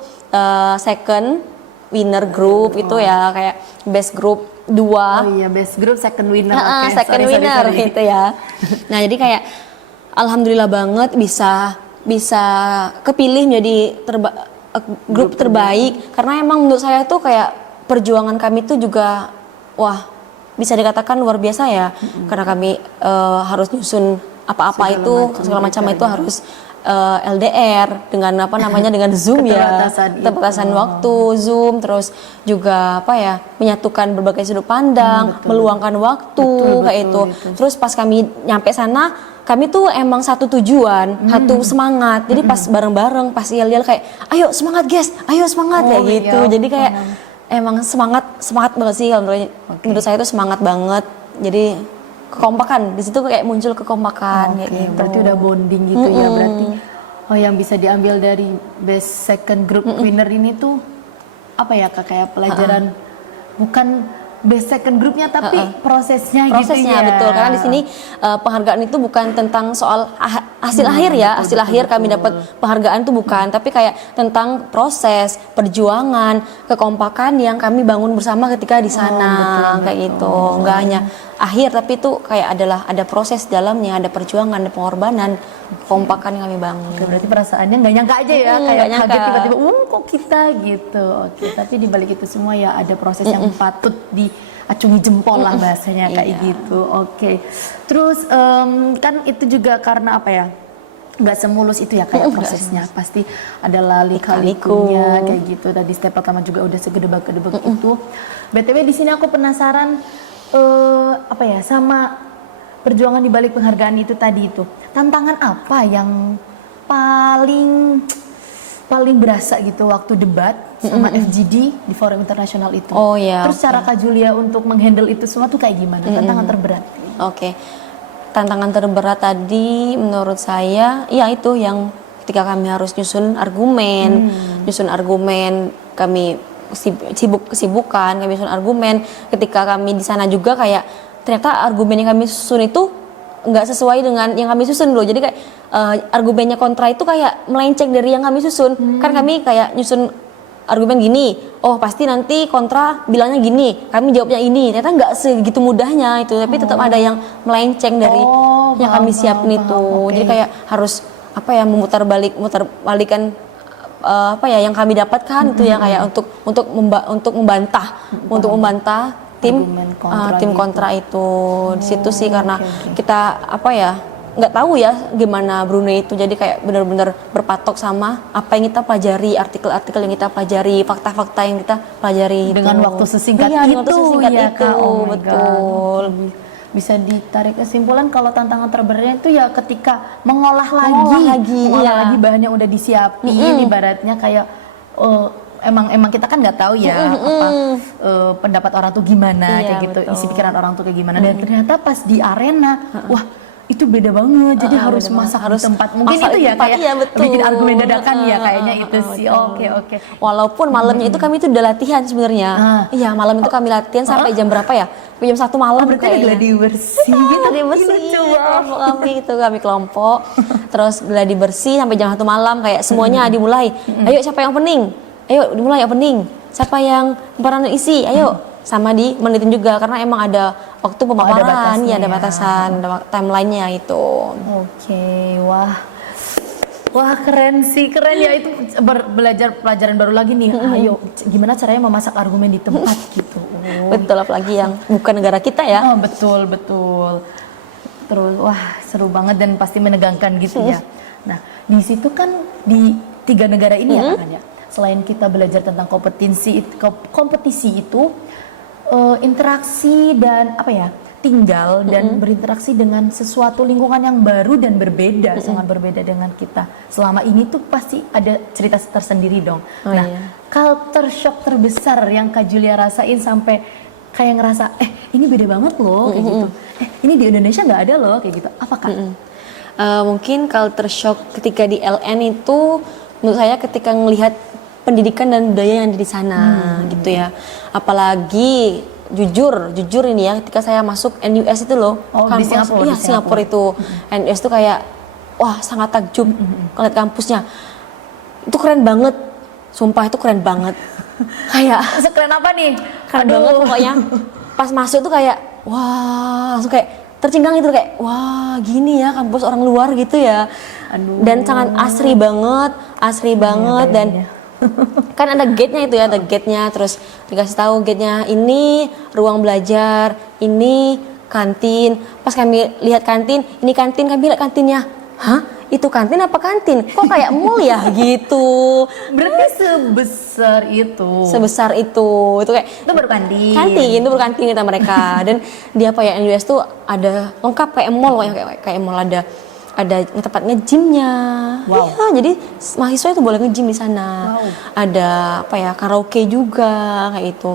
second winner group itu ya, kayak best group 2. Oh iya, best group second winner. Second winner gitu ya. Nah jadi kayak alhamdulillah banget bisa kepilih menjadi grup terbaik, karena emang menurut saya tuh kayak perjuangan kami tuh juga bisa dikatakan luar biasa ya. Karena kami harus nyusun apa-apa itu segala macam itu harus LDR dengan apa namanya dengan Zoom ya, keterbatasan waktu Zoom, terus juga apa ya menyatukan berbagai sudut pandang, meluangkan waktu kayak itu. Terus pas kami nyampe sana, kami tuh emang satu tujuan, satu semangat. Jadi pas bareng-bareng, pas yel-yel kayak, ayo semangat guys, ayo semangat kayak gitu. Jadi kayak emang semangat banget sih kalau menurut saya itu semangat banget. Jadi kekompakan di situ kayak muncul kekompakan kayak gitu. Berarti udah bonding gitu ya. Berarti yang bisa diambil dari best second group winner ini tuh apa ya Kak, kayak pelajaran bukan best second groupnya tapi prosesnya gitu ya. Betul, karena di sini penghargaan itu bukan tentang soal hasil akhir ya, hasil akhir kami dapat penghargaan itu bukan, tapi kayak tentang proses, perjuangan, kekompakan yang kami bangun bersama ketika di sana kayak gitu. Enggak hanya akhir tapi itu kayak ada proses dalamnya, ada perjuangan, ada pengorbanan, kekompakan yang kami bangun. Berarti perasaannya nggak nyangka aja ya, kayak kaget tiba-tiba kok kita gitu. Tapi di balik itu semua ya ada proses yang patut diacungi jempol lah bahasanya kayak gitu. Terus kan itu juga karena apa ya, nggak semulus itu ya kayak prosesnya, pasti ada lika-likunya kayak gitu. Tadi step pertama juga udah segedebak-gedebak itu. BTW di sini aku penasaran apa ya sama perjuangan di balik penghargaan itu tadi itu. Tantangan apa yang paling berasa gitu waktu debat sama FGD di forum internasional itu? Terus cara Kak Julia untuk menghandle itu semua tuh kayak gimana? Tantangan terberat? Tantangan terberat tadi menurut saya ya itu yang ketika kami harus nyusun argumen, kami kesibukan, kami susun argumen. Ketika kami di sana juga kayak ternyata argumen yang kami susun itu nggak sesuai dengan yang kami susun loh. Jadi kayak argumennya kontra itu kayak melenceng dari yang kami susun. Kan kami kayak nyusun argumen gini, oh pasti nanti kontra bilangnya gini, kami jawabnya ini. Ternyata nggak segitu mudahnya itu, tapi tetap ada yang melenceng dari yang kami siapin itu. Jadi kayak harus apa ya memutar-balikan apa ya yang kami dapatkan itu ya kayak untuk membantah tim kontra itu di situ sih karena kita apa ya nggak tahu ya gimana Brunei itu, jadi kayak benar-benar berpatok sama apa yang kita pelajari, artikel-artikel yang kita pelajari, fakta-fakta yang kita pelajari dengan waktu sesingkat itu ya Kak. Betul. Bisa ditarik kesimpulan kalau tantangan terberatnya itu ya ketika mengolah lagi bahan yang udah disiapin, ibaratnya kayak emang kita kan nggak tahu ya pendapat orang tuh gimana kayak gitu, isi pikiran orang tuh kayak gimana, dan ternyata pas di arena wah itu beda banget, jadi harus masak di tempat mungkin itu ya kayak bikin argumen dadakan ya kayaknya itu sih. Oke. Walaupun malamnya itu kami tuh udah latihan sebenarnya. Iya, malam itu kami latihan sampai jam berapa ya? Jam 1 malam berarti ada gladi bersih gitu. Kami kelompok. Terus gladi bersih sampai jam 1 malam kayak semuanya dimulai. Ayo siapa yang opening? Ayo dimulai opening. Siapa yang peranan isi? Ayo. Sama di menitin juga karena emang ada waktu pemaparan, ada batasan, ada timelinenya itu. Wah keren ya, itu belajar pelajaran baru lagi nih. Ayo gimana caranya memasak argumen di tempat gitu. Betul, apalagi yang bukan negara kita ya. Betul. Terus wah seru banget dan pasti menegangkan gitu ya. Nah di situ kan di 3 negara ini ya kan ya. Selain kita belajar tentang kompetisi itu, interaksi dan apa ya, tinggal dan berinteraksi dengan sesuatu lingkungan yang baru dan berbeda, sangat berbeda dengan kita. Selama ini tuh pasti ada cerita tersendiri dong. Culture shock terbesar yang Kak Julia rasain sampai kayak ngerasa, ini beda banget loh, kayak gitu. Ini di Indonesia nggak ada loh, kayak gitu. Apa Kak? Mungkin culture shock ketika di LN itu, menurut saya ketika ngelihat pendidikan dan budaya yang ada di sana gitu ya. Apalagi jujur ini ya, ketika saya masuk NUS itu loh, kampus di Singapura itu. NUS itu kayak wah sangat takjub ngeliat kampusnya. Itu keren banget. Sumpah itu keren banget. Kayak keren apa nih? Keren banget pokoknya. Pas masuk tuh kayak wah, langsung kayak tercinggang itu kayak wah gini ya kampus orang luar gitu ya. Dan sangat asri banget dan kan ada gate-nya itu ya, ada gate-nya, terus dikasih tahu gate-nya ini ruang belajar, ini kantin. Pas kami lihat kantin, ini kantin, kami lihat kantinnya. hah itu kantin apa kantin? Kok kayak mall ya gitu. Berarti sebesar itu. Sebesar itu kayak Itu baru kantin. Kantin itu berkantin kata mereka. Dan di apa ya NUS tuh ada lengkap kayak mall kayak mall ada tempatnya gymnya. Wow. Ya, jadi mahasiswa itu boleh nge-gym di sana. Wow. Ada apa ya karaoke juga kayak itu.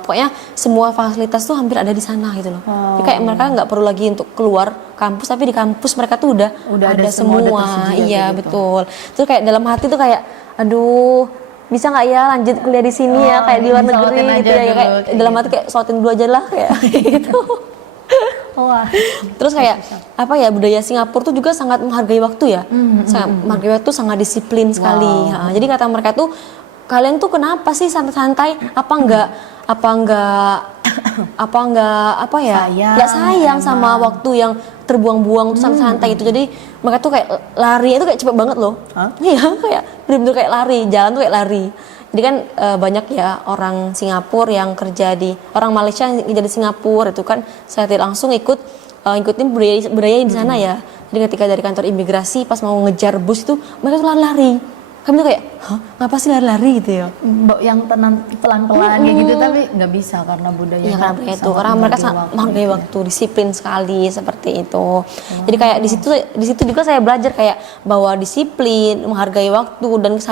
Pokoknya semua fasilitas tuh hampir ada di sana gitu loh. Jadi kayak mereka nggak perlu lagi untuk keluar kampus, tapi di kampus mereka tuh udah ada semua. udah tersedia Iya gitu. betul. Terus kayak dalam hati tuh kayak aduh bisa nggak ya lanjut kuliah di sini ya kayak di luar negeri disautin gitu aja ya dulu, kayak kayak dalam gitu. hati kayak sautin dulu aja lah kayak gitu. Wah. Terus kayak apa ya budaya Singapura tuh juga sangat menghargai waktu ya, sangat menghargai waktu, sangat disiplin sekali. Nah, jadi kata mereka tuh kalian tuh kenapa sih santai-santai? Apa enggak nggak sayang sama waktu yang terbuang-buang tuh santai-santai itu. Jadi mereka tuh kayak lari itu kayak cepet banget loh. Iya kayak bener-bener kayak lari, jalan tuh kayak lari. Jadi kan banyak ya orang Singapura yang kerja orang Malaysia yang kerja di Singapura itu kan saya tidak langsung ikutin budaya di sana ya. Jadi ketika dari kantor imigrasi pas mau ngejar bus itu mereka tuh lari-lari. Kami tuh kayak, hah ngapa sih lari-lari gitu ya? Yang tenang pelan-pelan kayak gitu, tapi nggak bisa karena budaya. Iya karena itu, karena mereka sangat menghargai waktu, disiplin sekali seperti itu. Jadi kayak di situ juga saya belajar kayak bahwa disiplin, menghargai waktu dan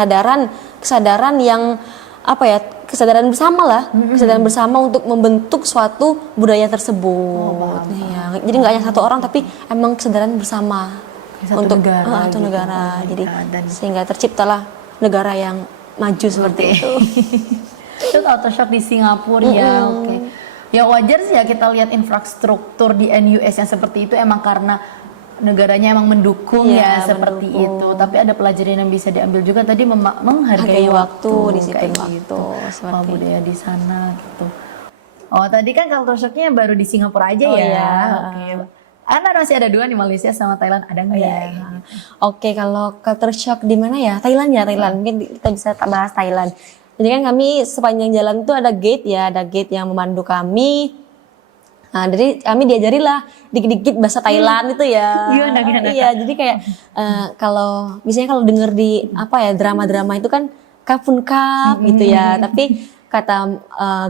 kesadaran yang apa ya, kesadaran bersama lah, kesadaran bersama untuk membentuk suatu budaya tersebut. Ya, jadi nggak hanya satu orang tapi emang kesadaran bersama. Satu Untuk negara, satu gitu. negara, jadi Dan sehingga terciptalah negara yang maju seperti itu. itu culture shock di Singapura ya. Oke. Ya wajar sih ya kita lihat infrastruktur di NUS yang seperti itu emang karena negaranya emang mendukung Iya, ya seperti mendukung. itu. Tapi ada pelajaran yang bisa diambil juga tadi menghargai waktu, disiplin kayak waktu, gitu. seperti Budaya di sana gitu. Oh tadi kan culture shocknya baru di Singapura aja Oh, ya. iya. Oke. Anda masih ada 2 nih, Malaysia sama Thailand, ada nggak ya? Oke, kalau culture shock di mana ya? Thailand ya, Thailand. Mungkin kita bisa bahas Thailand. Jadi kan kami sepanjang jalan tuh ada gate yang memandu kami. Nah, jadi kami diajarilah dikit-dikit bahasa Thailand itu ya. Gimana? Iya, jadi kayak kalau misalnya denger di apa ya drama-drama itu kan kapun kap gitu ya. Tapi kata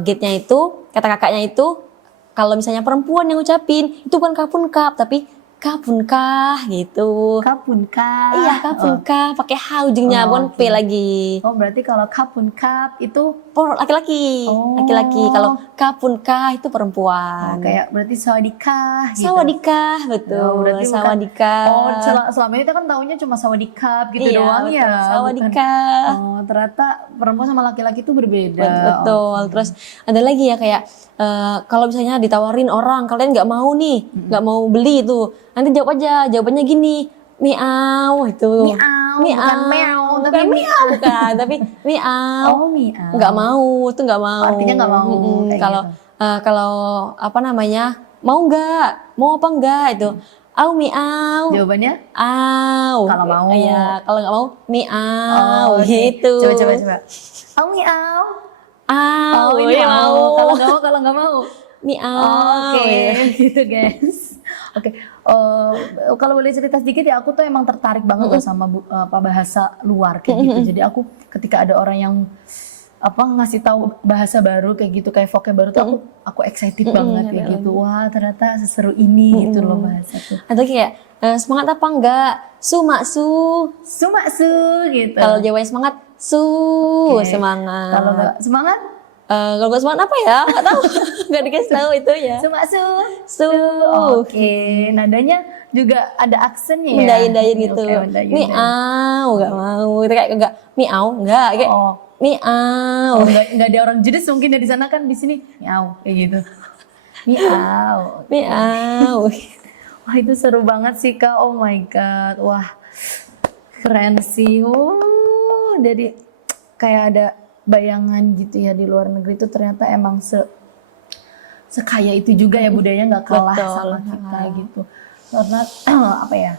gate-nya itu, kata kakaknya itu kalau misalnya perempuan yang ngucapin itu bukan kapun kap tapi kapunkah gitu. Kapunkah? Iya, kapunkah pakai H ujungnya, bukan P lagi. Oh, berarti kalau kapunkah itu Laki-laki. Laki-laki. Kalau kapunkah itu perempuan. kayak berarti sawadikah gitu. Sawadikah, betul. berarti bukan- Sawadikah. Selama ini kita kan taunya cuma sawadikap gitu Iya, doang betul. ya. Sawadikah. Oh, ternyata perempuan sama laki-laki itu berbeda. Betul. Terus ada lagi ya kayak kalau misalnya ditawarin orang kalian nggak mau nih, nggak mau beli itu, nanti jawab aja, jawabannya gini, miau itu. Miau, bukan meow, tapi bukan miau, bukan, tapi miau. Oh, miau. Nggak mau, itu nggak mau. Artinya nggak mau, kayak Kalau gitu. kalau apa namanya, mau apa enggak itu, au miau. Jawabannya? Au. Kalau mau. Iya, kalau nggak mau miau oke. gitu. Coba. Oh, miau. Au, Oh, ini iya, mau. Kalau nggak mau. miau. Oke, Ya. gitu guys. Oke, kalau boleh cerita sedikit ya, aku tuh emang tertarik banget loh sama bahasa luar kayak gitu. Jadi aku ketika ada orang yang ngasih tahu bahasa baru kayak gitu, kayak vocab baru tuh aku excited banget kayak gitu. Wah, ternyata seseru ini gitu loh bahasa tuh. Atau kayak semangat apa enggak? Sumaksu. Sumaksu gitu. Kalau Jawanya semangat, Oke. semangat. Kalau nggak semangat, kalau nggak semangat apa ya? Nggak tahu. Nggak dikasih tahu itu ya. sumaksu. Su. Oke, nadanya juga ada aksennya ya. Mindahin gitu. Oke, mindahin. Miau, nggak mau. Itu kayak enggak miau, enggak kayak miau. Nggak ada orang judes mungkin dari sana kan, di sini miau kayak gitu. Miau. Miau. Wah, itu seru banget sih Kak. Oh my god. Wah. Keren sih. Jadi kayak ada bayangan gitu ya, di luar negeri itu ternyata emang sekaya itu juga ya budayanya, nggak kalah Betul. sama kita gitu. Karena apa ya?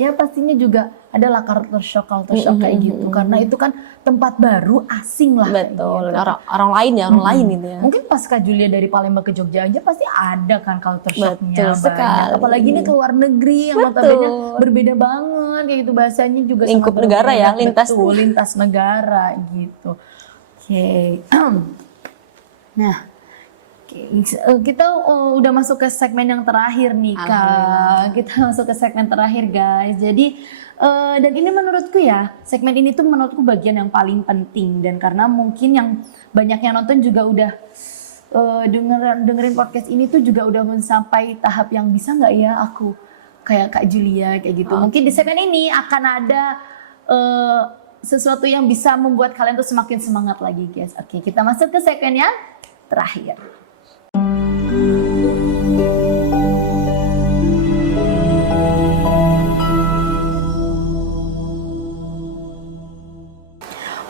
ya pastinya juga adalah culture shock kayak gitu, karena itu kan tempat baru, asing lah. Betul, kayak gitu. orang lain ya, orang lain gitu ya. Mungkin pas Kak Julia dari Palembang ke Jogja aja pasti ada kan culture shocknya Betul sekali. apalagi ini ke luar negeri yang notabene berbeda banget kayak gitu, bahasanya juga Lingkup sangat negara ya, berbeda. Betul, lintas negara gitu. Oke. Nah, kita udah masuk ke segmen yang terakhir nih Kak. Kita masuk ke segmen terakhir guys. Jadi dan ini menurutku ya, segmen ini tuh menurutku bagian yang paling penting, dan karena mungkin yang banyak yang nonton juga udah dengerin podcast ini tuh juga udah sampai tahap yang bisa nggak ya aku kayak Kak Julia kayak gitu. Mungkin di segmen ini akan ada sesuatu yang bisa membuat kalian tuh semakin semangat lagi guys. Oke, kita masuk ke segmen yang terakhir.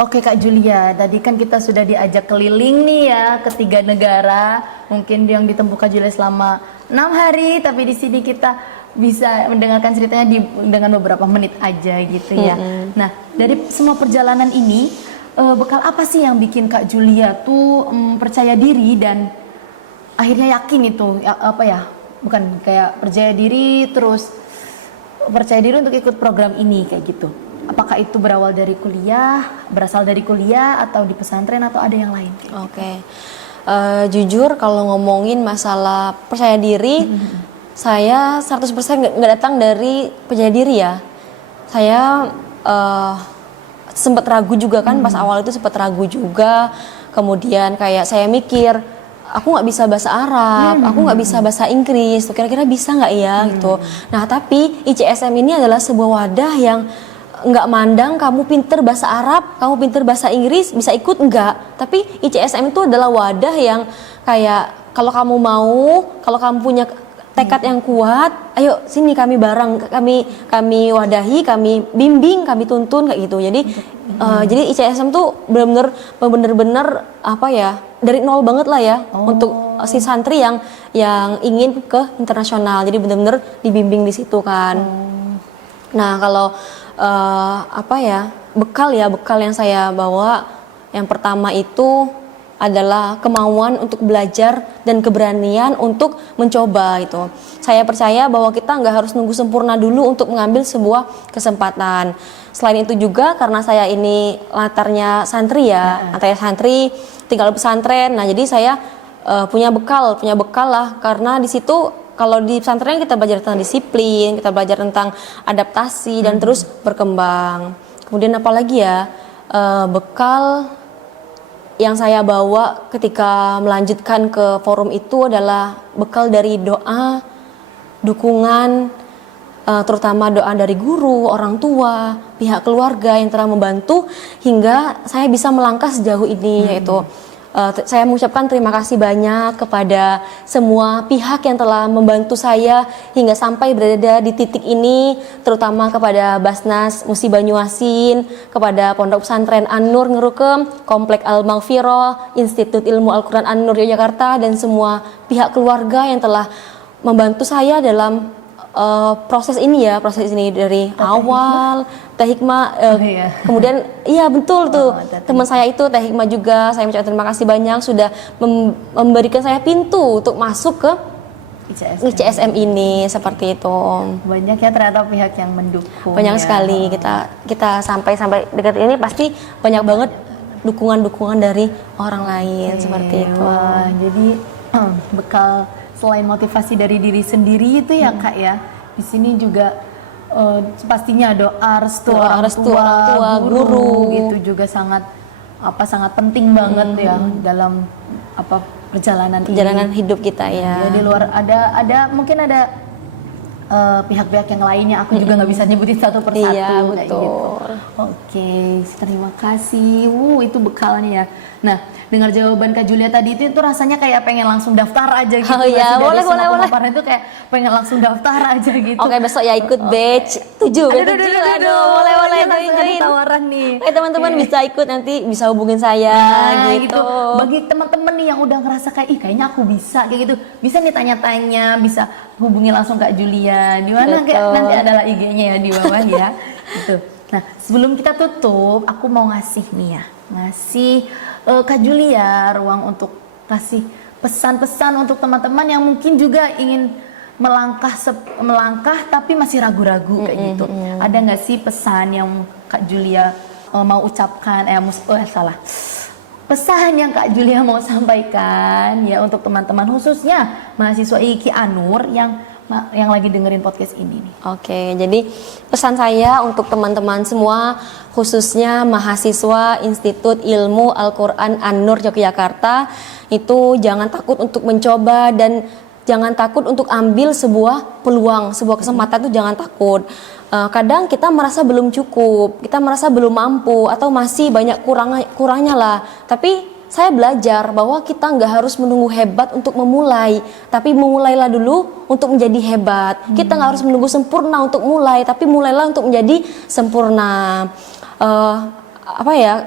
Oke Kak Julia, tadi kan kita sudah diajak keliling nih ya ke 3 negara. Mungkin yang ditempuh Kak Julia selama 6 hari, tapi di sini kita bisa mendengarkan ceritanya dengan beberapa menit aja gitu ya. Nah, dari semua perjalanan ini, bekal apa sih yang bikin Kak Julia tuh percaya diri dan akhirnya yakin itu, bukan kayak percaya diri terus percaya diri untuk ikut program ini kayak gitu. Apakah itu berasal dari kuliah atau di pesantren atau ada yang lain? Oke. Jujur kalau ngomongin masalah percaya diri, saya 100% nggak datang dari percaya diri ya. Saya sempat ragu juga kan, pas awal itu sempat ragu juga. Kemudian kayak saya mikir, aku nggak bisa bahasa Arab, aku nggak bisa bahasa Inggris, kira-kira bisa nggak ya gitu. Nah tapi ICSM ini adalah sebuah wadah yang nggak mandang kamu pinter bahasa Arab, kamu pinter bahasa Inggris, bisa ikut enggak. Tapi ICSM itu adalah wadah yang kayak kalau kamu mau, kalau kamu punya tekad yang kuat, ayo sini kami bareng, kami wadahi, kami bimbing, kami tuntun kayak gitu. Jadi ICSM tuh bener-bener apa ya, dari nol banget lah ya untuk si santri yang ingin ke internasional. Jadi bener-bener dibimbing di situ kan. Nah kalau bekal yang saya bawa yang pertama itu adalah kemauan untuk belajar dan keberanian untuk mencoba itu. Saya percaya bahwa kita nggak harus nunggu sempurna dulu untuk mengambil sebuah kesempatan. Selain itu juga karena saya ini latarnya santri ya, latarnya santri tinggal di pesantren. Nah jadi saya punya bekal lah, karena di situ kalau di pesantren kita belajar tentang disiplin, kita belajar tentang adaptasi dan terus berkembang. Kemudian apalagi ya, bekal yang saya bawa ketika melanjutkan ke forum itu adalah bekal dari doa, dukungan, terutama doa dari guru, orang tua, pihak keluarga yang telah membantu hingga saya bisa melangkah sejauh ini, yaitu saya mengucapkan terima kasih banyak kepada semua pihak yang telah membantu saya hingga sampai berada di titik ini, terutama kepada Basnas Musi Banyuasin, kepada Pondok Pesantren An-Nur Ngerukem, Komplek Al-Maghfirah, Institut Ilmu Al-Quran An-Nur Yogyakarta, dan semua pihak keluarga yang telah membantu saya dalam proses ini dari awal. Teh Hikmah, kemudian iya betul tuh teman saya itu Teh Hikmah juga, saya mengucapkan terima kasih banyak sudah memberikan saya pintu untuk masuk ke ICSM ini, seperti itu. Banyak ya ternyata pihak yang mendukung. Banyak sekali, kita sampai dekat ini pasti banyak banget dukungan dari orang lain, seperti itu. Jadi bekal selain motivasi dari diri sendiri itu ya Kak ya, di sini juga pastinya doa restu orang tua, guru itu juga sangat penting banget ya dalam perjalanan hidup kita ya. Di luar mungkin ada pihak-pihak yang lainnya, aku juga nggak bisa nyebutin satu persatu. Iya, betul. Gitu. Oke, terima kasih. Itu bekalnya ya. Nah, dengar jawaban Kak Julia tadi itu rasanya kayak pengen langsung daftar aja gitu. Oh iya, boleh. Pemaparan itu kayak pengen langsung daftar aja gitu. Oke, besok ya ikut batch 7. Aduh, boleh langsung ada tawaran nih. Oke, teman-teman bisa ikut, nanti bisa hubungin saya gitu. Bagi teman-teman nih yang udah ngerasa kayak kayaknya aku bisa kayak gitu, bisa nih tanya-tanya, bisa hubungi langsung Kak Julia. Di mana kayak nanti adalah IG-nya ya di bawah ya. Gitu. Nah, sebelum kita tutup, aku mau ngasih nih ya, Kak Julia ruang untuk kasih pesan-pesan untuk teman-teman yang mungkin juga ingin melangkah tapi masih ragu-ragu kayak gitu. Ada nggak sih pesan yang Kak Julia mau ucapkan? Pesan yang Kak Julia mau sampaikan ya untuk teman-teman, khususnya mahasiswa IKI Anur yang lagi dengerin podcast ini nih. Oke, jadi pesan saya untuk teman-teman semua, khususnya mahasiswa Institut Ilmu Al-Quran An-Nur Yogyakarta, itu jangan takut untuk mencoba dan jangan takut untuk ambil sebuah peluang, sebuah kesempatan itu jangan takut. Kadang kita merasa belum cukup, kita merasa belum mampu, atau masih banyak kurangnya lah. Tapi saya belajar bahwa kita nggak harus menunggu hebat untuk memulai, tapi memulailah dulu untuk menjadi hebat. Kita nggak harus menunggu sempurna untuk mulai, tapi mulailah untuk menjadi sempurna.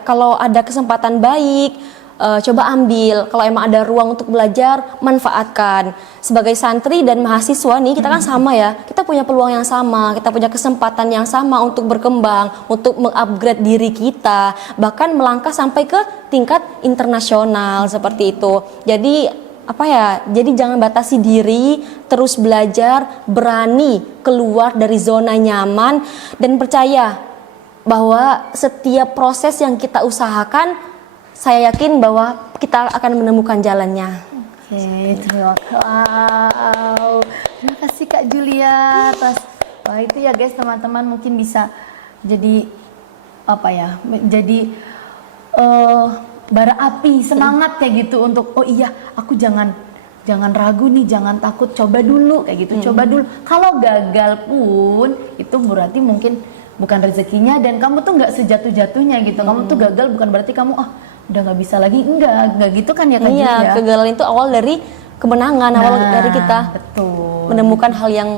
Kalau ada kesempatan baik, coba ambil. Kalau emang ada ruang untuk belajar, manfaatkan. Sebagai santri dan mahasiswa nih, kita kan sama ya, kita punya peluang yang sama, kita punya kesempatan yang sama untuk berkembang, untuk mengupgrade diri kita, bahkan melangkah sampai ke tingkat internasional seperti itu. Jadi jadi jangan batasi diri, terus belajar, berani keluar dari zona nyaman, dan percaya bahwa setiap proses yang kita usahakan, saya yakin bahwa kita akan menemukan jalannya. Oke, terima kasih Kak Julia atas itu ya guys, teman-teman mungkin bisa jadi bara api semangat kayak gitu untuk aku jangan ragu nih, jangan takut, coba dulu kayak gitu, coba dulu. Kalau gagal pun itu berarti mungkin bukan rezekinya, dan kamu tuh nggak sejatuh-jatuhnya gitu. Kamu tuh gagal bukan berarti kamu udah nggak bisa lagi, enggak gitu kan ya Kak Julia? Iya, kegagalan itu awal dari kemenangan, awal dari kita menemukan hal yang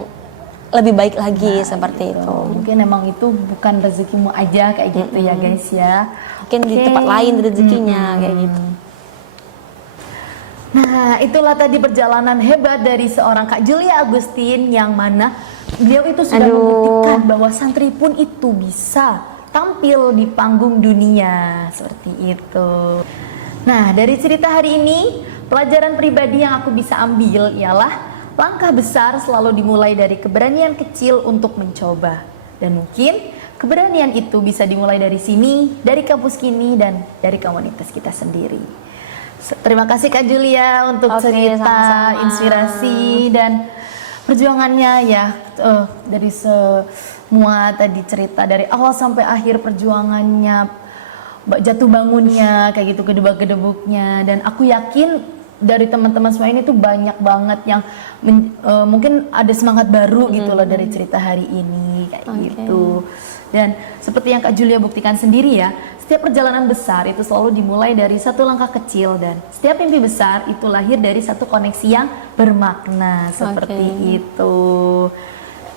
lebih baik lagi seperti itu. Mungkin emang itu bukan rezekimu aja kayak gitu ya guys ya. Mungkin di tempat lain rezekinya kayak gitu. Nah, itulah tadi perjalanan hebat dari seorang Kak Julia Agustin, yang mana beliau itu sudah membuktikan bahwa santri pun itu bisa tampil di panggung dunia seperti itu. Nah, dari cerita hari ini, pelajaran pribadi yang aku bisa ambil ialah langkah besar selalu dimulai dari keberanian kecil untuk mencoba. Dan mungkin keberanian itu bisa dimulai dari sini, dari kampus kini, dan dari komunitas kita sendiri. Terima kasih Kak Julia untuk cerita, sama-sama, inspirasi, dan perjuangannya ya, dari semua tadi cerita dari awal sampai akhir perjuangannya, jatuh bangunnya kayak gitu, gedebak-gedebuknya. Dan aku yakin dari teman-teman semua ini tuh banyak banget yang mungkin ada semangat baru gitu loh dari cerita hari ini kayak gitu. Dan seperti yang Kak Julia buktikan sendiri ya, setiap perjalanan besar itu selalu dimulai dari satu langkah kecil, dan setiap mimpi besar itu lahir dari satu koneksi yang bermakna seperti itu.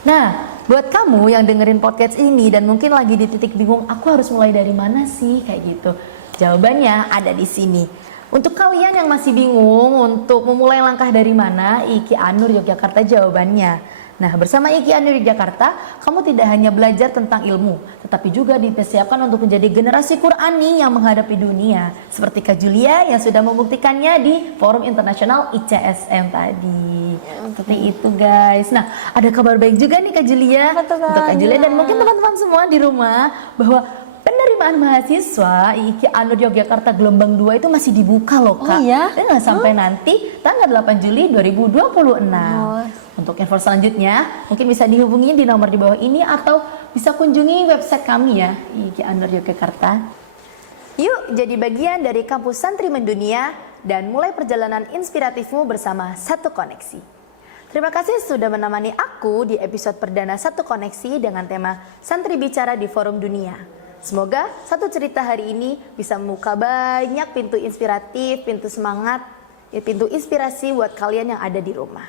Nah, buat kamu yang dengerin podcast ini dan mungkin lagi di titik bingung, aku harus mulai dari mana sih kayak gitu? Jawabannya ada di sini. Untuk kalian yang masih bingung untuk memulai langkah dari mana, IKI Anur Yogyakarta jawabannya. Nah, bersama IKI Anur Yogyakarta, kamu tidak hanya belajar tentang ilmu, tetapi juga dipersiapkan untuk menjadi generasi Qurani yang menghadapi dunia. Seperti Kak Julia yang sudah membuktikannya di Forum Internasional ICSM tadi. Seperti itu guys. Nah, ada kabar baik juga nih Kak Julia. Untuk Kak Julia dan mungkin teman-teman semua di rumah, bahwa penerimaan mahasiswa IKI Anur Yogyakarta gelombang 2 itu masih dibuka loh Kak. Dan sampai nanti tanggal 8 Juli 2026. Untuk info selanjutnya mungkin bisa dihubungi di nomor di bawah ini, atau bisa kunjungi website kami ya, IKI Anur Yogyakarta. Yuk jadi bagian dari kampus santri mendunia dan mulai perjalanan inspiratifmu bersama Satu Koneksi. Terima kasih sudah menemani aku di episode perdana Satu Koneksi dengan tema Santri Bicara di Forum Dunia. Semoga satu cerita hari ini bisa membuka banyak pintu inspiratif, pintu semangat, pintu inspirasi buat kalian yang ada di rumah.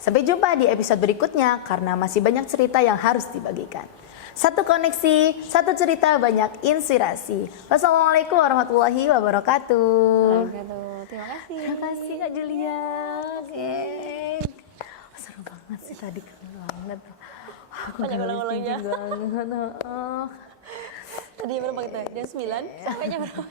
Sampai jumpa di episode berikutnya karena masih banyak cerita yang harus dibagikan. Satu koneksi, satu cerita, banyak inspirasi. Wassalamualaikum warahmatullahi wabarakatuh. Terima kasih. Terima kasih Kak Julia. Seru banget sih tadi, keren banget. Aku Banyak ulang-ulangnya. banget. Tadi berapa kita? Jam 9 sampai jam berapa?